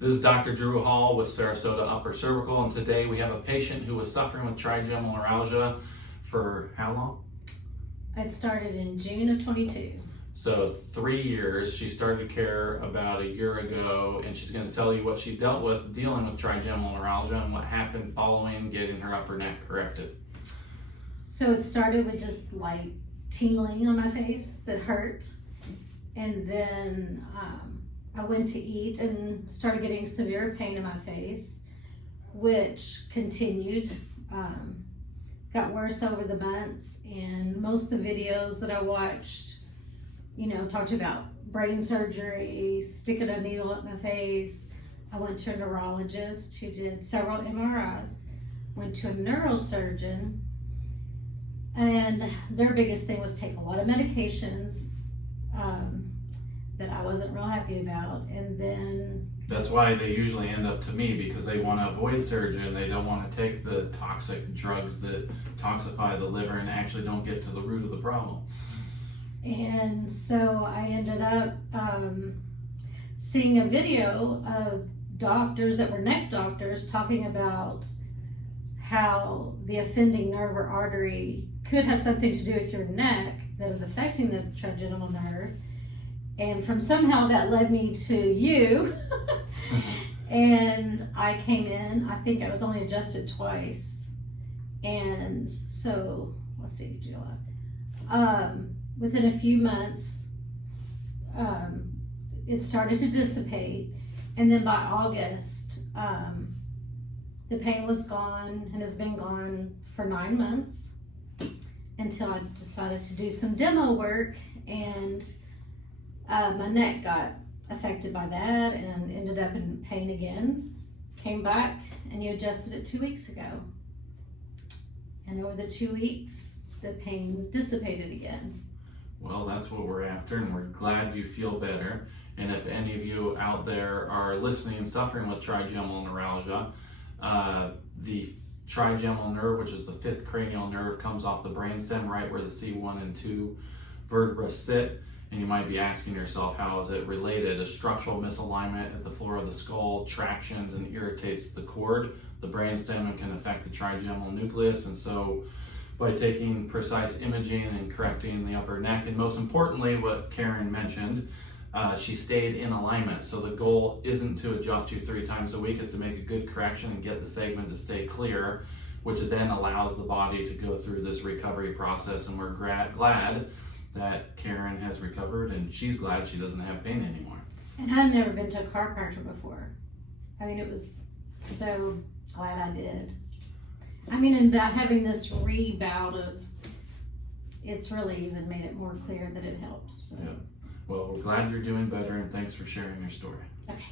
This is Dr. Drew Hall with Sarasota Upper Cervical, and today we have a patient who was suffering with trigeminal neuralgia for how long? It started in June of 22. So 3 years. She started care about a year ago, and she's going to tell you what she dealt with dealing with trigeminal neuralgia and what happened following getting her upper neck corrected. So it started with just like tingling on my face that hurt. And then I went to eat and started getting severe pain in my face, which continued, got worse over the months. And most of the videos that I watched, talked about brain surgery, sticking a needle up my face. I went to a neurologist who did several MRIs, went to a neurosurgeon, and their biggest thing was take a lot of medications that I wasn't real happy about. And then That's why they usually end up to me, because they want to avoid surgery and they don't want to take the toxic drugs that toxify the liver and actually don't get to the root of the problem. And so I ended up seeing a video of doctors that were neck doctors talking about how the offending nerve or artery could have something to do with your neck that is affecting the trigeminal nerve. And from somehow that led me to you. And I came in, I think I was only adjusted twice. And so, let's see, July. Within a few months, it started to dissipate. And then by August, the pain was gone and has been gone for 9 months until I decided to do some demo work, and my neck got affected by that and ended up in pain again. Came back and you adjusted it 2 weeks ago. And over the 2 weeks, the pain dissipated again. Well, that's what we're after, and we're glad you feel better. And if any of you out there are listening suffering with trigeminal neuralgia, the trigeminal nerve, which is the fifth cranial nerve, comes off the brainstem right where the C1 and 2 vertebrae sit. And you might be asking yourself, how is it related? A structural misalignment at the floor of the skull tractions and irritates the cord, the brainstem, and can affect the trigeminal nucleus. And so by taking precise imaging and correcting the upper neck, and most importantly, what Karen mentioned, she stayed in alignment. So the goal isn't to adjust you 3 times a week, it's to make a good correction and get the segment to stay clear, which then allows the body to go through this recovery process. And we're glad that Karen has recovered, and she's glad she doesn't have pain anymore. And I've never been to a chiropractor before. I mean, it was so glad I did. I mean, and about having this rebound of, it's really even made it more clear that it helps. So. Yeah. Well, we're glad you're doing better, and thanks for sharing your story. Okay.